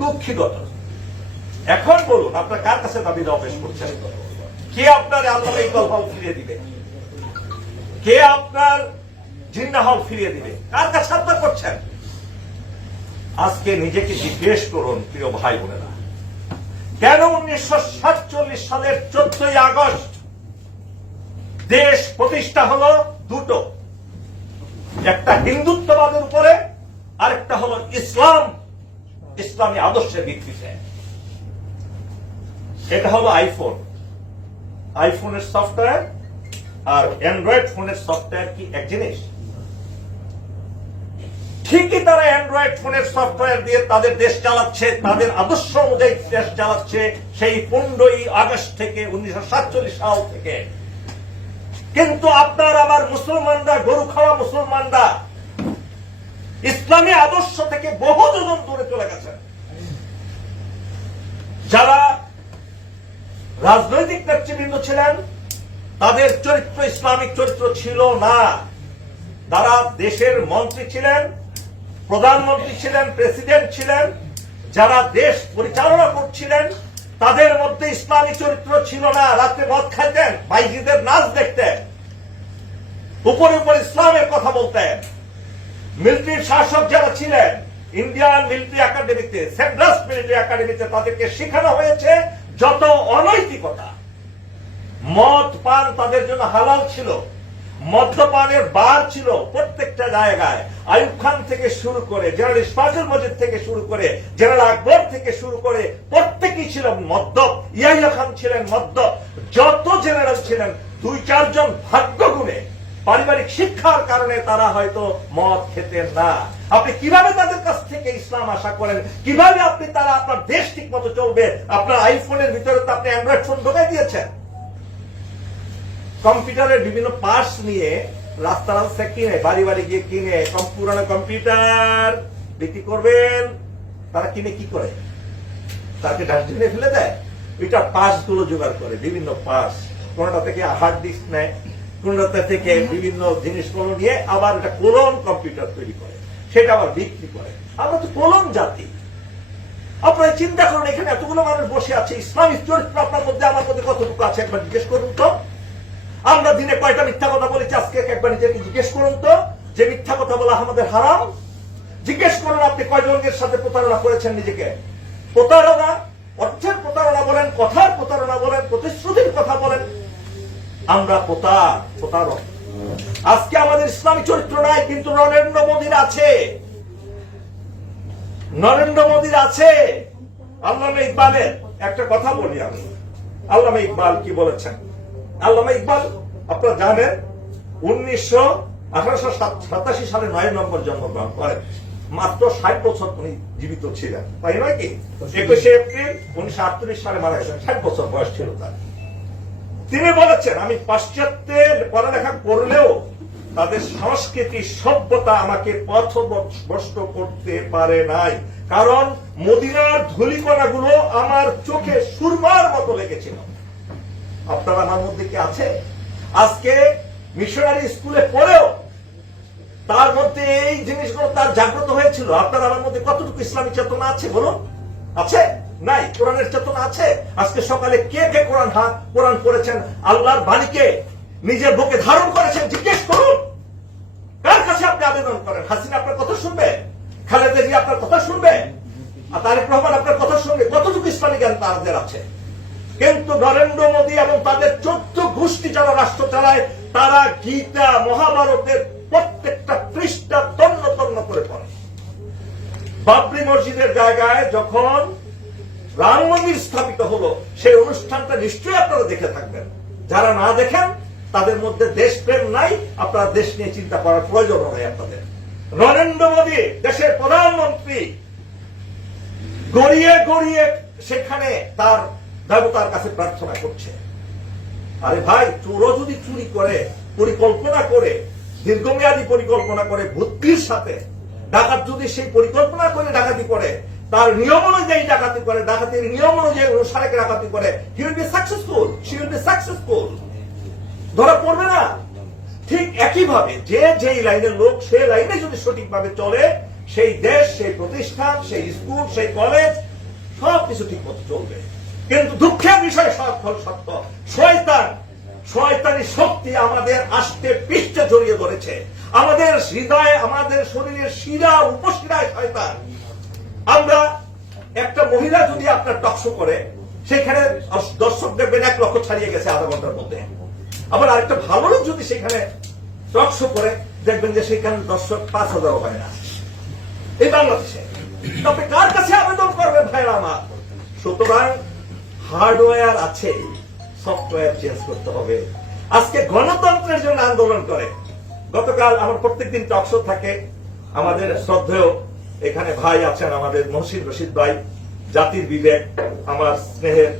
কুক্ষিগত। এখন বলুন, আপনার কার কাছে দাবি করছেন? কে আপনার আল্লাহ ইকবাল হল ফিরিয়ে দিবে? কে আপনার জিন্না হল ফিরিয়ে দিবে? কার কাছে আপনার করছেন? আজকে নিজেকে জিজ্ঞেস করুন, প্রিয় ভাই বোনেরা। কেন উনিশশো সাতচল্লিশ সালের চোদ্দই আগস্ট দেশ প্রতিষ্ঠা হলো দুটো? একটা হিন্দুত্ববাদের উপরে, আরেকটা হলো ইসলাম। ইসলামী আদর্শের ভিত্তিতে এটা হলো আইফোন আইফোনের সফটওয়্যার আর অ্যান্ড্রয়েড ফোনের সফটওয়্যার কি এক জিনিস? ঠিকই তারা অ্যান্ড্রয়েড ফোনের সফটওয়্যার দিয়ে তাদের দেশ চালাচ্ছে, তাদের আদর্শ অনুযায়ী দেশ চালাচ্ছে সেই পনেরোই আগস্ট থেকে উনিশশো সাতচল্লিশ সাল থেকে। কিন্তু আপনার আবার মুসলমানরা, গরু খাওয়া মুসলমানরা ইসলামী আদর্শ থেকে বহু দুজন দূরে চলে গেছেন যারা রাজনৈতিক নেতৃবৃন্দ ছিলেন, তাদের চরিত্র ইসলামিক চরিত্র ছিল না। তারা দেশের মন্ত্রী ছিলেন, প্রধানমন্ত্রী ছিলেন, প্রেসিডেন্ট ছিলেন, যারা দেশ পরিচালনা করছিলেন, তাদের মধ্যে ইসলামী চরিত্র ছিল না। রাতে মদ খাইতেন, বাইজিদের নাচ দেখতেন, উপরে উপরে ইসলামের কথা বলতেন। মিলিটারির শাসক যারা ছিলেন ইন্ডিয়ান মিলিটারি একাডেমিতে সেন্ট্রাস মিলিটারি একাডেমিতে তাদেরকে শেখানো হয়েছে যত অনৈতিকতা। মদ পান তাদের জন্য হালাল ছিল, মদ্যপানের বার ছিল প্রত্যেকটা জায়গায়। আয়ুব খান থেকে শুরু করে, জেনারেল ইসমাজুল মজিদ থেকে শুরু করে, জেনারেল আকবর থেকে শুরু করে, প্রত্যেকেই ছিল মদ্যপ। ইয়াহিয়া খান ছিলেন মদ্যপ। যত জেনারেল ছিলেন দুই চারজন ভাগ্য গুণে পারিবারিক শিক্ষার কারণে তারা হয়তো মদ খেতেন না। আপনি কীভাবে তাদের কাছ থেকে ইসলাম আশা করেন? কীভাবে আপনি তারা আপনার দেশ ঠিক মতো চলবে? আপনার আইফোনের ভিতরে তো আপনি অ্যান্ড্রয়েড ফোন ঢোকাই দিয়েছেন। কম্পিউটারের বিভিন্ন পার্টস নিয়ে রাস্তা রাস্তা কিনে, বাড়ি বাড়ি গিয়ে কিনে পুরানো কম্পিউটার বিক্রি করবেন। তারা কিনে কি করে? তাকে ডাস্টবিনে ফেলে দেয়। এটা পাসগুলো জোগাড় করে, বিভিন্ন পাস কোনটা থেকে হার্ড ডিস্ক নেয়। কোনটা থেকে বিভিন্ন জিনিসগুলো নিয়ে আবার একটা কোলন কম্পিউটার তৈরি করে। সেটা আবার বিক্রি করে। আমরা তো কোলন জাতি। আপনারা চিন্তা করুন, এখানে এতগুলো মানুষ বসে আছে ইসলামিক চরিত্র আপনার মধ্যে, আমার মধ্যে কতটুকু আছে একবার জিজ্ঞেস করুন তো। আমরা দিনে কয়টা মিথ্যা কথা বলেছি, আজকে একবার নিজেকে জিজ্ঞেস করুন তো। যে মিথ্যা কথা বলা আমাদের হারাম? জিজ্ঞেস করুন আপনি কয়জনের সাথে প্রতারণা করেছেন নিজেকে? প্রতারণা, অর্থের প্রতারণা বলেন, কথার প্রতারণা বলেন, প্রতিশ্রুতির কথা বলেন। আমরা প্রতার প্রতারক আজকে আমাদের ইসলামী চরিত্র নাই কিন্তু নরেন্দ্র মোদীর আছে। নরেন্দ্র মোদীর আছে। আল্লামা ইকবালের একটা কথা বলি আমি। আল্লামা ইকবাল কি বলেছেন? আল্লামা ইকবাল আপনারা জানেন উনিশশো আঠারোশো সাতাশি সালে নয় নম্বর জন্মগ্রহণ করেন মাত্র ষাট বছর উনি জীবিত ছিলেন। তাই নয় কি? একুশে এপ্রিল উনিশশো আটত্রিশ সালে মারা গেছেন। ষাট বছর বয়স ছিল তার। তিনি বলেছেন, আমি পাশ্চাত্যের পড়ালেখা করলেও তাদের সংস্কৃতি সভ্যতা আমাকে পথভ্রষ্ট করতে পারে নাই। কারণ মদিনার ধুলিকণাগুলো আমার চোখে সুরমার মতো লেগেছিল। আপনার আমার মধ্যে কি আছে আজকে মিশনারি স্কুলে পড়েও তার মধ্যে এই জিনিসগুলো তার জাগ্রত হয়েছিল। আপনার আমার মধ্যে কতটুকু ইসলামী চেতনা আছে বলুন? আছে? নাই, কোরআনের চেতনা আছে? আজকে সকালে কে কে কোরআন হা কোরআন পড়েছেন? আল্লাহর বাণীকে নিজের বুকে ধারণ করেছেন, জিজ্ঞেস করুন। কার কাছে আপনি আবেদন করেন? হাসিনা আপনার কথা শুনবে? খালেদা জি আপনার কথা শুনবে? আর তারেক রহমান আপনার কথা শুনবে? কতটুকু ইসলামী জ্ঞান তাদের আছে? কিন্তু নরেন্দ্র মোদী এবং তাদের চোদ্দ গোষ্ঠী যারা রাষ্ট্র চালায়, তারা গীতা, মহাভারতের প্রত্যেকটা পৃষ্ঠা তন্ন তন্ন করে পড়ে। বাবরি মসজিদের জায়গায় যখন রাম মন্দির স্থাপিত হলো, সেই অনুষ্ঠানটা নিশ্চয়ই আপনারা দেখে থাকবেন। যারা না দেখেন, তাদের মধ্যে দেশপ্রেম নাই, আপনারা দেশ নিয়ে চিন্তা করার প্রয়োজন হয় আপনাদের। নরেন্দ্র মোদী, দেশের প্রধানমন্ত্রী, গড়িয়ে গড়িয়ে সেখানে তার দেবতার কাছে প্রার্থনা করছে। আরে ভাই, চোরও যদি চুরি করে, পরিকল্পনা করে, দীর্ঘমেয়াদী পরিকল্পনা করে, বুদ্ধির সাথে, ডাকাত যদি সেই পরিকল্পনা করে ডাকাতি করে তার নিয়ম অনুযায়ী ডাকাতি করে, ডাকাতির নিয়ম অনুযায়ী অনুসারে ডাকাতি করে? He will be successful she will be successful ধরা পড়বে না। ঠিক একইভাবে যে যেই লাইনের লোক সে লাইনে যদি সঠিকভাবে চলে, সেই দেশ, সেই প্রতিষ্ঠান, সেই স্কুল, সেই কলেজ সব কিছু ঠিক মতো চলবে। কিন্তু দুঃখের বিষয় সব ফল সত্য। শয়তান, শয়তানি শক্তি আমাদের আষ্টে পৃষ্ঠে জড়িয়ে ধরেছে। আমাদের হৃদয়ে, আমাদের শরীরের শিরা উপশিরায় শয়তান। আমরা একটা মহিলা যদি আপনার টকশো করে, সেখানে দর্শক দেখবেন এক লক্ষ ছাড়িয়ে গেছে আধা ঘণ্টার মধ্যে। আবার আরেকটা ভালো লোক যদি সেখানে টকশো করে, দেখবেন যে সেখানে দর্শক পাঁচ হাজারও হয় না। এই বাংলাদেশে। তবে কার কাছে আবেদন করবে ভাইরা আমার? সুতরাং হার্ডওয়্যার আছে, সফটওয়্যার চেঞ্জ করতে হবে। আজকে গণতন্ত্রের জন্য আন্দোলন করে। গতকাল আমার প্রত্যেকদিন টকশো থাকে, আমাদের শ্রদ্ধেয় এখানে ভাই আছেন আমাদের মহসিন রশিদ ভাই, জাতির বিবেক, আমার স্নেহের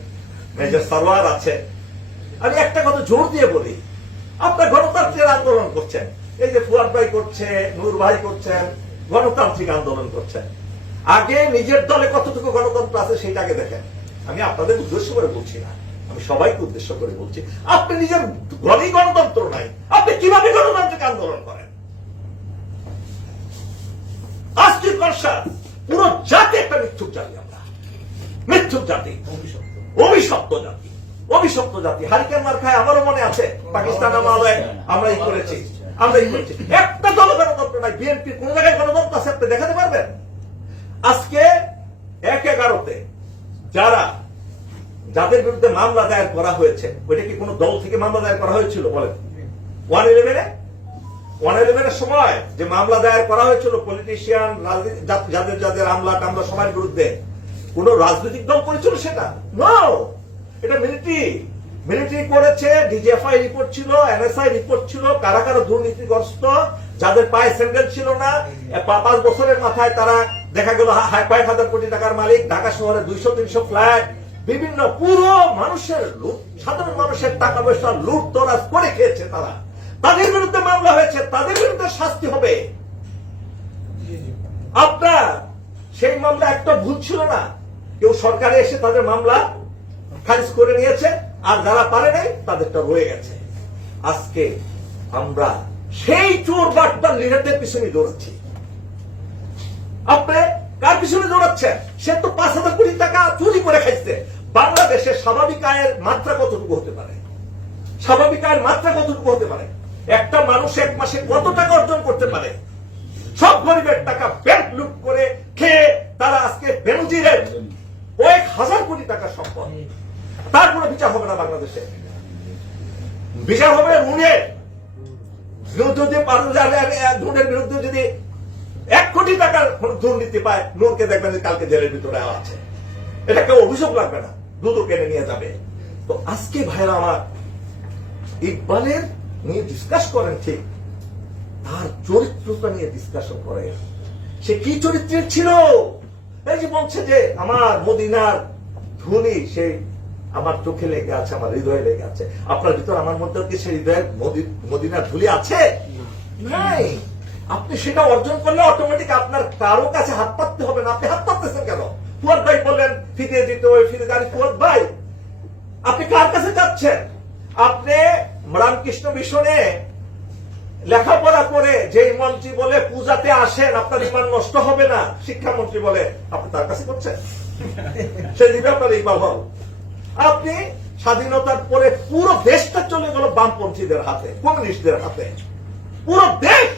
মেজর সারোয়ার আছে। আমি একটা কথা জোর দিয়ে বলি, আপনার গণতান্ত্রিক আন্দোলন করছেন। এই যে ফুয়াদ ভাই করছে, নূর ভাই করছেন, গণতান্ত্রিক আন্দোলন করছেন। আগে নিজের দলে কতটুকু গণতন্ত্র আছে সেটাকে দেখেন। আমি আপনাদের উদ্দেশ্য করে বলছি না। আমি সবাইকে উদ্দেশ্য করে বলছি, আপনি নিজের ঘরেই গণতন্ত্র নাই। আপনি কীভাবে গণতান্ত্রিক আন্দোলন করেন? আজকে কর্ষা পুরো জাতি একটা মিথ্যুক জাতি আমরা। মিথ্যুক জাতি, অভিশপ্ত। জাতি অভিশপ্ত জাতি। হারিকেন মার খায় আমারও মনে আছে, পাকিস্তান আমলে আমরা এই করেছি আমরা এই করেছি। একটা দল গণতন্ত্র নাই, বিএনপি কোন জায়গায় গণতন্ত্র আছে, আপনি দেখাতে পারবেন? আজকে এক এগারোতে যারা, যাদের বিরুদ্ধে মামলা দায়ের করা হয়েছে, ওইটা কি কোনো দল থেকে মামলা দায়ের করা হয়েছিল, বলেন? ওয়ান ইলেভেনে? ওয়ান সময় যে মামলা দায়ের করা হয়েছিল পলিটিশিয়ান যাদের যাদের আমলা টামলা সবার বিরুদ্ধে, কোন রাজনৈতিক দল করেছিল সেটা? নো এটা মিলিটারি মিলিটারি করেছে ডিজিএফআই রিপোর্ট ছিল এনএসআই রিপোর্ট ছিল কারা কারা দুর্নীতিগ্রস্ত, যাদের পায়ে স্যান্ডেল ছিল না পাঁচ বছরের মাথায় তারা দেখা গেল কয়েক হাজার কোটি টাকার মালিক, ঢাকা শহরে দুইশো, তিনশো ফ্ল্যাট, বিভিন্ন পুরো মানুষের লুট, সাধারণ মানুষের টাকা পয়সা লুট, তরাজ করে খেয়েছে তারা। তাদের বিরুদ্ধে মামলা হয়েছে তাদের বিরুদ্ধে শাস্তি হবে। আপনার সেই মামলা একটা ভুল ছিল না। কেউ সরকারে এসে তাদের মামলা খারিজ করে নিয়েছে আর যারা পারে নাই তাদেরটা রয়ে গেছে। আজকে আমরা সেই চোর বাটপার লিডারদের পিছনে দৌড়াচ্ছি। আপনি কার পিছনে দৌড়াচ্ছেন? সে তো পাঁচ হাজার কোটি টাকা চুরি করে খাইছে। বাংলাদেশের স্বাভাবিক আয়ের মাত্রা কতটুকু হতে পারে? স্বাভাবিক আয়ের মাত্রা কতটুকু হতে পারে? একটা মানুষ এক মাসে কত টাকা অর্জন করতে পারে? সব গরিবের টাকা ব্যাংক লুট করে খেয়ে তারা আজকে বেনজিরের কয়েক হাজার কোটি টাকা সম্পদ। তার কোনো বিচার হবে না বাংলাদেশে। বিচার হবে নুনের যদি নুনের বিরুদ্ধে যদি এক কোটি টাকার দুর্নীতি পায়, নুনকে দেখবেন যে কালকে জেলের ভিতরে আছে। এটা কেউ অভিযোগ লাগবে না। দুধও কেনে নিয়ে যাবে। তো আজকে ভাইরা আমার ইকবালের নিয়ে ডিসকাস করেন ঠিক। তার চরিত্রটা নিয়ে ডিসকাশন করে। সে কি চরিত্রের ছিল? এই যে বলছে যে আমার মদিনার ধুলি সেই আমার চোখে লেগে আছে আমার হৃদয়ে লেগে আছে। আপনার ভিতর আমার মধ্যে কি সেই হৃদয়ের মদিনার ধুলি আছে? নাই। আপনি সেটা অর্জন করলে অটোমেটিক আপনার কারও কাছে হাত পাততে হবে না। আপনি হাত পাততেছেন কেন? ফুয়াদ ভাই বললেন ফিরে দিতে ওই ফিরে জানি ফুয়াদ ভাই আপনি কার কাছে যাচ্ছেন? আপনি রামকৃষ্ণ মিশনে লেখাপড়া করে যেই মন্ত্রী বলে পূজাতে আসেন, আপনার ইমান নষ্ট হবে না, শিক্ষামন্ত্রী বলে, আপনি তার কাছে করছেন? সে দিবে আপনার ইকবাল হল আপনি স্বাধীনতার পরে পুরো দেশটা চলে গেল বামপন্থীদের হাতে, কমিউনিস্টদের হাতে। পুরো দেশ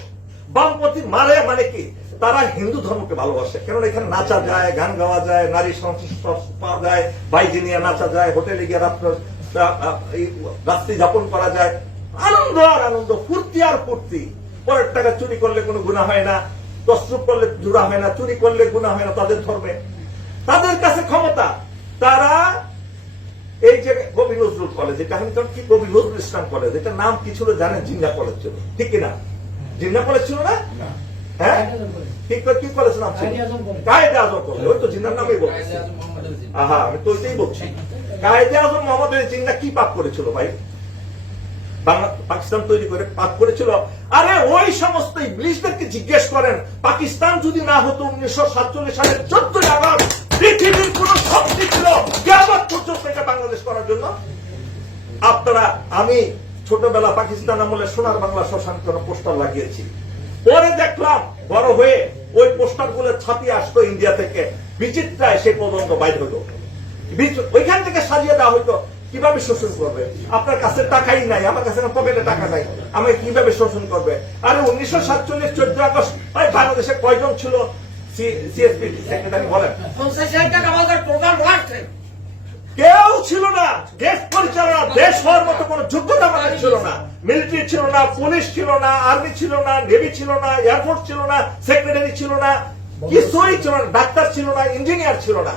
বামপন্থী মারে মানে কি? তারা হিন্দু ধর্মকে ভালোবাসে। কেন এখানে নাচা যায়, গান গাওয়া যায়, নারী সংস্পর্শ পাওয়া যায়, বাইকে নিয়ে নাচা যায়, হোটেলে গিয়ে রাত্র রাত্রি যাপন করা যায়। আনন্দ আর আনন্দ ফুর্তি আর ফুর্তি। পরের টাকা চুরি করলে কোনো গুণা হয় না তসরুপ করলে জুড়া হয় না চুরি করলে গুণা হয় না তাদের ধর্মে। তাদের কাছে ক্ষমতা। তারা এই যে কবি নজরুল কলেজ এটা এখন কি কবি নজরুল ইসলাম কলেজ এটা নাম কি ছিল জানেন? জিন্না কলেজ ছিল। ঠিক কিনা জিন্না কলেজ ছিল না? হ্যাঁ? কি কি কলেজ নাম ছিল? কায়েদে আজম কলেজ। আজম কলেজ ওই তো জিন্নার নামই বলছি। আহা আমি তো ওইটাই বলছি। কায়েদে আজম মোহাম্মদ জিন্না কি পাপ করেছিল ভাই? পাকিস্তান তৈরি করে পাপ করেছিল। আরে ওই সমস্ত ইংলিশদেরকে জিজ্ঞেস করেন, পাকিস্তান যদি না হতো উনিশশো সাতচল্লিশ সালের চোদ্দই আগস্ট পৃথিবীর কোন শক্তি ছিল পর্যন্ত এটা বাংলাদেশ করার জন্য? আপনারা, আমি ছোটবেলা পাকিস্তান আমলে সোনার বাংলা শ্মশান কোনো পোস্টার লাগিয়েছি। পরে দেখলাম, বড় হয়ে ওই পোস্টারগুলো ছাপিয়ে আসতো ইন্ডিয়া থেকে। বিচিত্রায় সে পর্যন্ত বাইর হলো। ওইখান থেকে সাজিয়ে দেওয়া হইতো কীভাবে শোষণ করবে? আপনার কাছে টাকাই নাই আমার কাছে পকেটে টাকা নাই আমাকে কীভাবে শোষণ করবে? আরে উনিশশো সাতচল্লিশ চোদ্দ আগস্ট ভাই বাংলাদেশে কয়জন ছিল? সিএসপি সেক্রেটারি বলেন। কেউ ছিল না দেশ পরিচালনা দেশ হওয়ার মতো কোন যোগ্যতা আমাদের ছিল না। মিলিটারি ছিল না পুলিশ ছিল না আর্মি ছিল না নেভি ছিল না এয়ারফোর্স ছিল না সেক্রেটারি ছিল না কিছুই ছিল না ডাক্তার ছিল না ইঞ্জিনিয়ার ছিল না।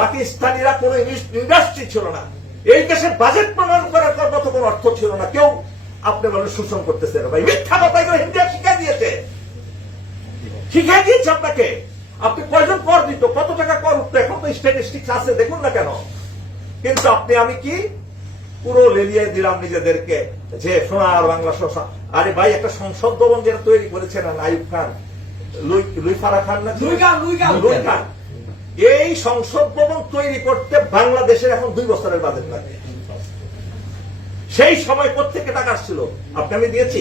পাকিস্তানিরা কোন ইন্ডাস্ট্রি ছিল না। এই দেশে বাজেট প্রণয়ন করার মতো কোন অর্থ ছিল না। কেউ আপনি বলেন শোষণ করতেছে না। ভাই মিথ্যা কথা এগুলো ইন্ডিয়া শিক্ষা দিয়েছে। শিখাই দিয়েছে আপনাকে। আপনি কয়জন কর দিত? কত টাকা কর উঠতো? এখন তো স্ট্যাটিস্টিক্স আছে দেখুন না কেন? কিন্তু আপনি আমি কি? পুরো লেলিয়ে দিলাম নিজেদেরকে। যে সোনার বাংলা শোষা আরে ভাই একটা সংসদ ভবন যেটা তৈরি করেছেন আইব খান। লুই লুই ফারা খান না লুই খান, এই সংসদ ভবন তৈরি করতে বাংলাদেশের এখন দুই বছরের বাজেট লাগে। সেই সময় কোথেকে টাকা আসছিল। আপনি আমি দিয়েছি।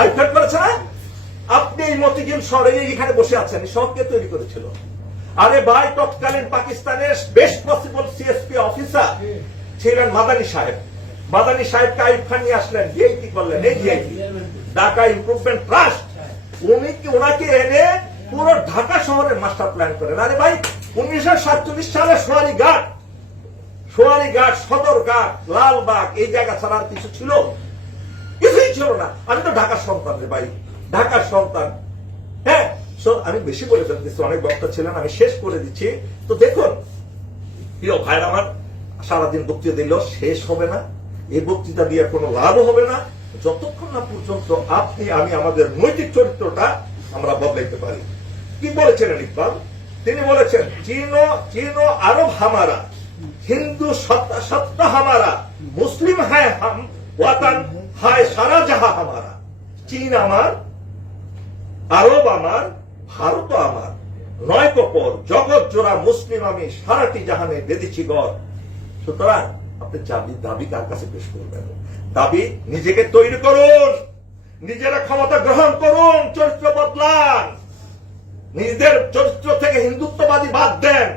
আইফেট করেছে না? আপনি এই মতিঝিল শহরে এখানে বসে আছেন শহরকে তৈরি করেছিল? আরে ভাই তৎকালীন পাকিস্তানের বেস্ট পসিবল সিএসপি অফিসার ছিলেন মাদানী সাহেব। মাদানী সাহেবকে আইব খান নিয়ে আসলেন ডিআইটি করলেন এই ডিআইটি ঢাকা ইমপ্রুভমেন্ট ট্রাস্ট উনি কি ওনাকে এনে পুরো ঢাকা শহরের মাস্টার প্ল্যান করেন। আরে ভাই, উনিশশো সাতচল্লিশ সালে সোয়ারি ঘাট সোয়ারি ঘাট সদর ঘাট লালবাগ, এই জায়গা ছাড়া কিছু ছিল? কিছুই ছিল না। আমি তো ঢাকার সন্তান রে ভাই, ঢাকার সন্তান। হ্যাঁ so আমি বেশি বলে ফেলতেছি অনেক বক্তা ছিলেন, আমি শেষ করে দিচ্ছি। তো দেখুন, প্রিয় ভাইয়ের আমার সারাদিন বক্তৃতা দিলেও শেষ হবে না। এই বক্তৃতা দিয়ে কোনো লাভ হবে না। যতক্ষণ না পর্যন্ত আপনি, আমি, আমাদের নৈতিক চরিত্রটা আমরা বদলাইতে পারি। কি বলেছেন ইকবাল? তিনি বলেছেন, চীন চীন আরব হামারা, হিন্দু সত্তা হামারা, মুসলিম হ্যায় হাম, ওয়াতান হায় সারা জাহা হামারা। চীন আমার, আরব আমার, ভারত আমার। নয় কপর জগৎ জোড়া মুসলিম আমি সারাটি জাহানে বেঁধেছি গড়। সুতরাং আপনি চাবি, দাবি কার কাছে পেশ করবেন? দাবি, নিজেকে তৈরি করুন। নিজেরা ক্ষমতা গ্রহণ করুন, চরিত্র বদলান। নিজেদের চরিত্র থেকে হিন্দুত্ববাদী বাদ দেন,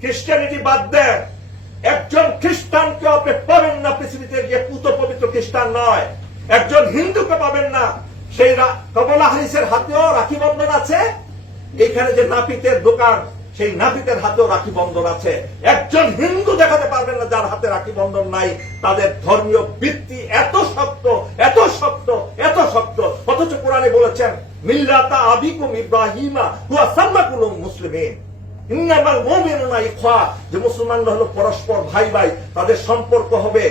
খ্রিস্টানিটি বাদ দেন। একজন খ্রিস্টানকে আপনি পাবেন না পৃথিবীতে যে পুত পবিত্র খ্রিস্টান নয়। একজন হিন্দুকে পাবেন না। সেই কমলা হারিসের হাতেও রাখি বন্ধন আছে। এখানে যে নাপিতের দোকান সেই নাপিতের হাতেও রাখি বন্ধন আছে। একজন হিন্দু দেখাতে পারবেন না যার হাতে রাখি বন্ধন নাই। তাদের ধর্মীয় বৃত্তি এত শক্ত এত শক্ত এত শক্ত। অথচ কোরআনে বলেছেন, মিল্লাতা আবিকুম ইব্রাহিমা হুয়া সাল্লাকুল মুসলিমিন। ইখওয়া। যে মুসলমানরা হলো পরস্পর ভাই ভাই, তাদের সম্পর্ক হবে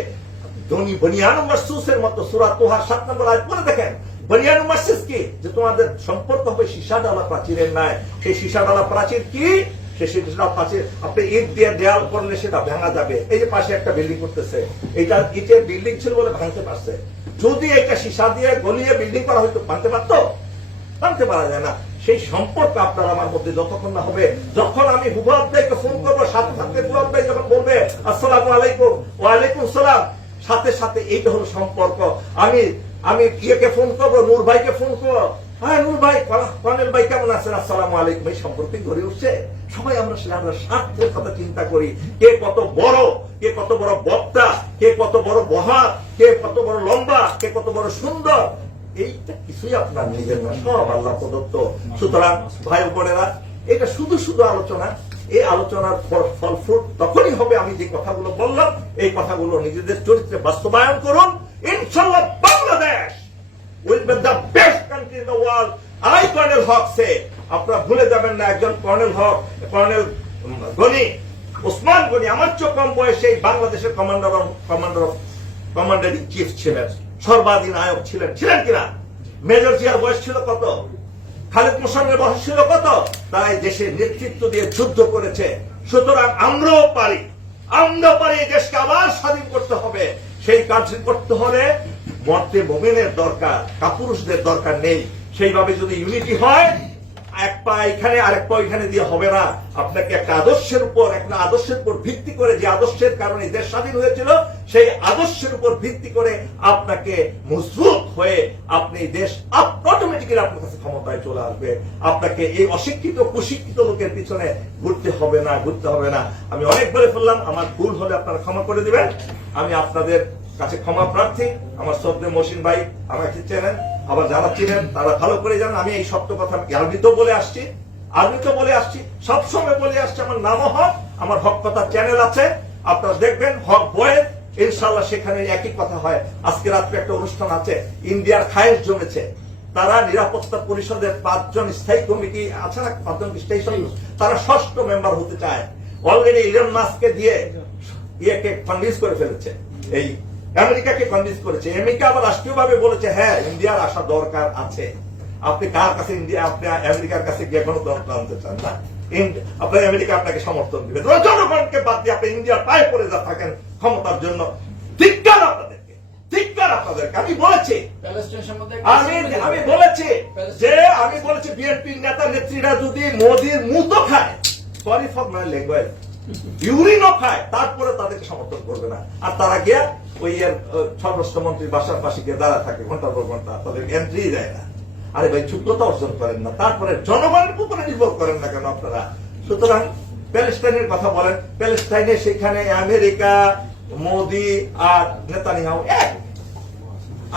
ধনী বনিয়ান মাসুসের মতো। সূরা তোহার 7 নম্বর আয়াত পড়ে দেখেন। যে তোমাদের সম্পর্ক হবে সীসা প্রাচীরের ন্যায়। সেই সীসা প্রাচীর কি? যতক্ষণ না হবে, যখন আমি হুবাব ভাইকে ফোন করব, সাথে সাথে হুবাব ভাই যখন বলবে, আসসালামু আলাইকুম, ওয়ালাইকুম সালাম, সাথে সাথে এইটা হলো সম্পর্ক। আমি আমি ইয়েকে ফোন করব, নূর ভাইকে ফোন করব। হ্যাঁ নূর ভাই কর্নেল ভাই কেমন আছেন? আসসালামু আলাইকুম। এই সম্পর্কে গড়ে উঠছে। সবাই আমরা আমরা স্বার্থের কথা চিন্তা করি। কে কত বড়, কে কত বড় বক্তা, কে কত বড় বহা কে কত বড় লম্বা, কে কত বড় সুন্দর, এইটা কিছুই আপনার নিজের না, সব আল্লাহ প্রদত্ত। সুতরাং ভাই বোনেরা, এটা শুধু শুধু আলোচনা। এই আলোচনার ফল- ফলফ্রুট তখনই হবে। আমি যে কথাগুলো বললাম, এই কথাগুলো নিজেদের চরিত্রে বাস্তবায়ন করুন। ইনশাল্লাহ Bangladesh will be the best country in the world I colonel Haque সে আপনারা ভুলে যাবেন না, একজন কর্নেল হক কর্নেল গনি ওসমান গনি আমার চেয়ে কম বয়সে বাংলাদেশের commander commander of commander in chief ছিলেন, সর্বাধিনায়ক ছিলেন ছিলেন কিনা? মেজর জিয়ার বয়স ছিল কত? খালেদ মোসানের বয়স ছিল কত? তারা দেশের নেতৃত্ব দিয়ে যুদ্ধ করেছে। সুতরাং আমরাও পারি আমরা পারি দেশকে আবার স্বাধীন করতে হবে। সেই কাজ করতে হলে মর্তে মোমেনের দরকার, কাপুরুষদের দরকার নেই। সেইভাবে যদি ইউনিটি হয়, এক পা এখানে, আরেক পা এখানে দিয়ে হবে না। আপনাকে একটা আদর্শের উপর, একটা আদর্শের উপর ভিত্তি করে যে আদর্শের কারণে দেশ স্বাধীন হয়েছিল, সেই আদর্শের উপর ভিত্তি করে আপনাকে মজবুত হয়ে আপনি দেশ অটোমেটিক্যালি আপনার কাছে ক্ষমতায় চলে আসবে। আপনাকে এই অশিক্ষিত, কুশিক্ষিত লোকের পিছনে ঘুরতে হবে না, ঘুরতে হবে না। আমি অনেক বলে ফেললাম আমার ভুল হলে আপনারা ক্ষমা করে দিবেন। আমি আপনাদের কাছে ক্ষমা প্রার্থী, আমার শ্রদ্ধে মহসিন ভাই আমাকে চেনেন, আবার যারা চিনেন, তারা ভালো করে জানেন, আমি এই সত্য কথা আরবিত বলে আসছি, আরবিত বলে আসছি, সবসময় বলে আসছি, আমার নামও হক, আমার হক কথা চ্যানেল আছে, আপনারা দেখবেন, হক বয়ে ইনশাল্লাহ সেখানে একই কথা হয়। আজকে রাত্রে একটা অনুষ্ঠান আছে, ইন্ডিয়ার খায়েশ জমেছে। তারা নিরাপত্তা পরিষদের পাঁচজন স্থায়ী কমিটি আছে না, পাঁচজন স্থায়ী সদস্য, তারা ষষ্ঠ মেম্বার হতে চায়। অলরেডি ইলন মাস্ককে দিয়ে ইয়েকে কনভিন্স করে ফেলেছে, এই আমেরিকাকে কনভিন্স করেছে। আমেরিকা আবার রাষ্ট্রীয়ভাবে বলেছে হ্যাঁ ইন্ডিয়ার আসা দরকার আছে। আপনি কার কাছে ইন্ডিয়া আপনি আমেরিকার কাছে গিয়ে গণতন্ত্র আনতে চান না। আপনার আমেরিকা আপনাকে সমর্থন দিবে। জনগণকে বাদ দিয়ে আপনি ইন্ডিয়ার পায়ে পড়ে যা থাকেন ক্ষমতার জন্য। ধিক্কার আপনাদেরকে ধিক্কার আপনাদেরকে। আমি বলেছি আমি আমি বলেছি যে আমি বলেছি বিএনপির নেতা নেত্রীরা যদি মোদির মুতো খায় সরি ফর মাই ল্যাঙ্গুয়েজ ইউরিনও খায়, তারপরে তাদেরকে সমর্থন করবে না। আর তারা গিয়া ওই বাসার পাশে গিয়ে দাঁড়া থাকে পর ঘণ্টা, তাদের এন্ট্রি দেয় না। আরে ভাই, যোগ্যতা অর্জন করেন না। তারপরে জনগণের উপরে নির্ভর করেন না কেন আপনারা? সুতরাং প্যালেস্টাইনের কথা বলেন, প্যালেস্টাইনে সেখানে আমেরিকা, মোদি আর নেতানিয়াহু এক।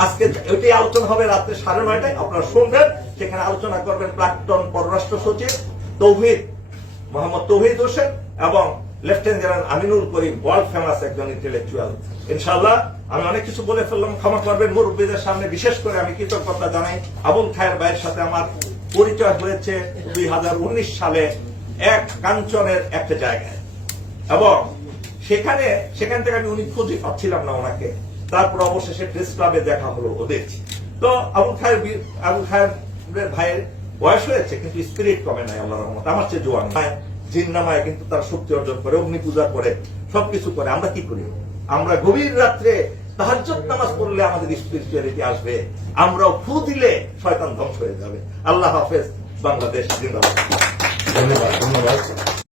আজকে ওইটাই আলোচনা হবে রাত্রে সাড়ে নয়টায়, আপনারা শুনবেন। সেখানে আলোচনা করবেন প্রাক্তন পররাষ্ট্র সচিব তৌহিদ, মোহাম্মদ তৌহিদ হোসেন। এবং lieutenant general Aminul Karim world famous একজন ইন্টেলেকচুয়াল ইনশাল্লাহ আমি অনেক কিছু বলে ফেললাম, ক্ষমা করবেন। মুরব্বীদের সামনে বিশেষ করে আমি কৃতজ্ঞতা জানাই, আবুল খায়ের ভাইয়ের সাথে আমার পরিচয় হয়েছে দুই সালে এক কাঞ্চনের একটা জায়গায়। এবং সেখানে, সেখান থেকে আমি উনি খুঁজে পাচ্ছিলাম না ওনাকে। তারপর অবশেষে প্রেস ক্লাবে দেখা হলো ওদের। তো আবুল খায়ের আবুল খায়ের ভাইয়ের বয়স হয়েছে, কিন্তু স্পিরিট কমে নাই আল্লাহ রহমত। আমার চেয়ে জোয়ান নাই জিন্নামায় কিন্তু তার শক্তি অর্জন করে, অগ্নি পূজা করে, সবকিছু করে। আমরা কি করি? আমরা গভীর রাত্রে নামাজ পড়লে আমাদের স্পিরিচুয়ালিটি আসবে। আমরাও ফু দিলে শয়তান ধ্বংস হয়ে যাবে। আল্লাহ হাফেজ, বাংলাদেশ, জিন্দাবাদ। ধন্যবাদ ধন্যবাদ।